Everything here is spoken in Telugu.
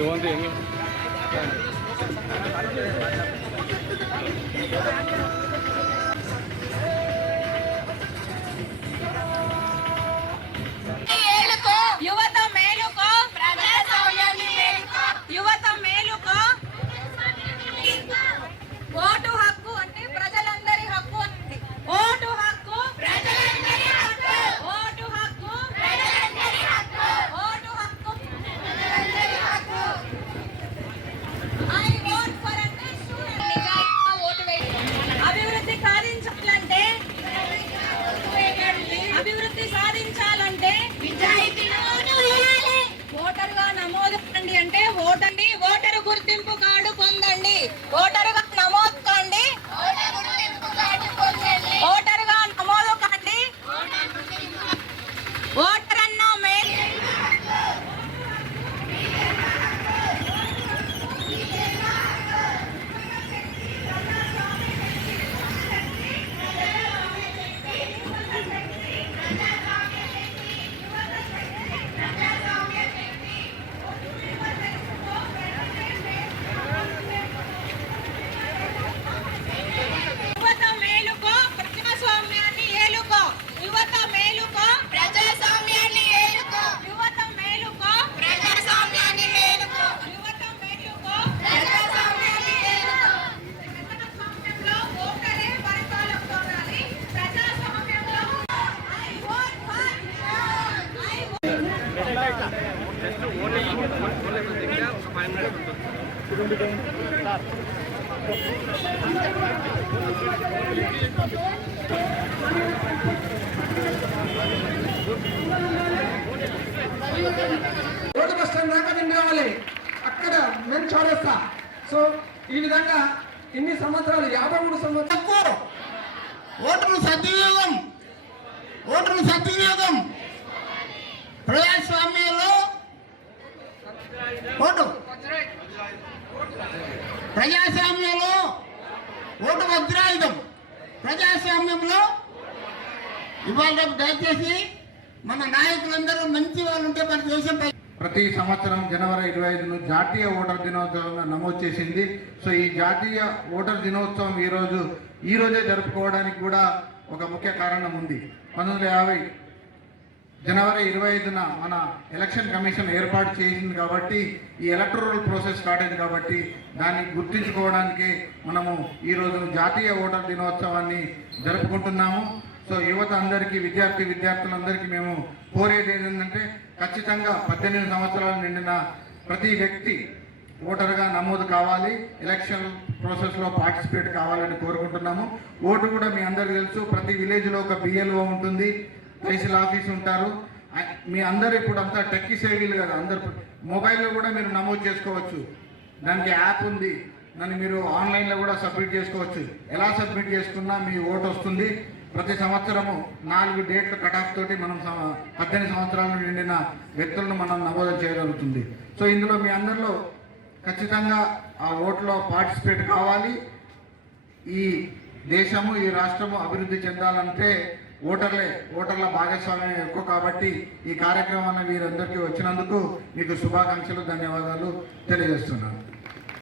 You want the ఓటరు రోడ్డు బస్ స్టాండ్ దాకా నేను రావాలి. అక్కడ నేను చౌరస్తా సో ఈ విధంగా ఇన్ని సంవత్సరాలు యాభై మూడు సంవత్సరాలు ఓటర్లు సద్వినియోగం. ఓటర్లు సద్వినియోగం ప్రజాస్వామ్యంలో ఓటు ప్రజాస్వామ్యంలో ఓటు వజ్రాయుధం. ప్రజాస్వామ్యంలో ఇవాళ రేపు దయచేసి మన నాయకులందరూ మంచి వాళ్ళు ఉంటే మన దేశం ప్రతి సంవత్సరం జనవరి ఇరవై ఐదును జాతీయ ఓటర్ దినోత్సవంగా నమోదు చేసింది. సో ఈ జాతీయ ఓటర్ దినోత్సవం ఈరోజు ఈ రోజే జరుపుకోవడానికి కూడా ఒక ముఖ్య కారణం ఉంది. పంతొమ్మిది వందల యాభై జనవరి ఇరవై ఐదున మన ఎలక్షన్ కమిషన్ ఏర్పాటు చేసింది కాబట్టి ఈ ఎలక్టోరల్ ప్రాసెస్ స్టార్ట్ అయింది కాబట్టి దాన్ని గుర్తించుకోవడానికి మనము ఈ రోజు జాతీయ ఓటర్ దినోత్సవాన్ని జరుపుకుంటున్నాము. సో యువత అందరికీ విద్యార్థి విద్యార్థులందరికీ మేము కోరేది ఏంటంటే ఖచ్చితంగా పద్దెనిమిది సంవత్సరాలు నిండిన ప్రతి వ్యక్తి ఓటర్గా నమోదు కావాలి ఎలక్షన్ ప్రాసెస్లో పార్టిసిపేట్ కావాలని కోరుకుంటున్నాము. ఓటు కూడా మీ అందరికీ తెలుసు ప్రతి విలేజ్లో ఒక బిఎల్ఓ ఉంటుంది. తహసీల్ ఆఫీస్ ఉంటారు. మీ అందరు ఇప్పుడు అంతా టెక్కి సేవీలు కదా అందరు మొబైల్లో కూడా మీరు నమోదు చేసుకోవచ్చు. దానికి యాప్ ఉంది. దాన్ని మీరు ఆన్లైన్లో కూడా సబ్మిట్ చేసుకోవచ్చు. ఎలా సబ్మిట్ చేసుకున్నా మీ ఓటు వస్తుంది. ప్రతి సంవత్సరము నాలుగు డేట్ల కటాఫ్ తోటి మనం పద్దెనిమిది సంవత్సరాలు నిండిన వ్యక్తులను మనం నమోదు చేయగలుగుతుంది. సో ఇందులో మీ అందరిలో ఖచ్చితంగా ఆ ఓట్లో పార్టిసిపేట్ కావాలి. ఈ దేశము ఈ రాష్ట్రము అభివృద్ధి చెందాలంటే ఓటర్లే ఓటర్ల భాగస్వామ్యం ఎక్కువ కాబట్టి ఈ కార్యక్రమాన్ని వీరందరికీ వచ్చినందుకు మీకు శుభాకాంక్షలు ధన్యవాదాలు తెలియజేస్తున్నాను.